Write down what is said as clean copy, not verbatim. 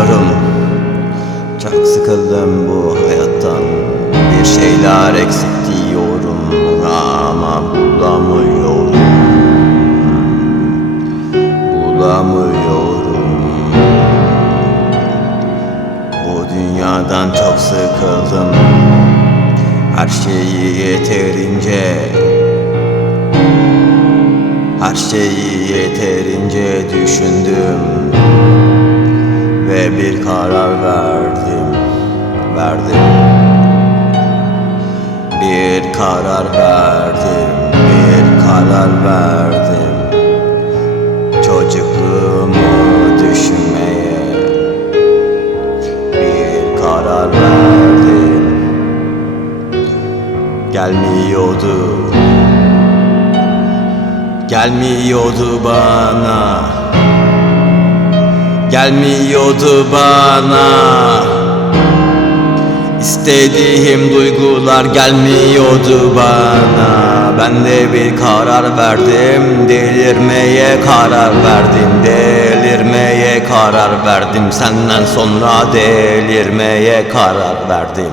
biliyorum. Çok sıkıldım bu hayattan. Bir şeyler eksik diyorum ama bulamıyorum. Bu dünyadan çok sıkıldım. Her şeyi yeterince düşündüm ve bir karar verdim. Bir karar verdim. Çocukluğumu düşünmeye bir karar verdim. Gelmiyordu bana. İstediğim duygular gelmiyordu bana. Ben de bir karar verdim. Delirmeye karar verdim. Senden sonra delirmeye karar verdim.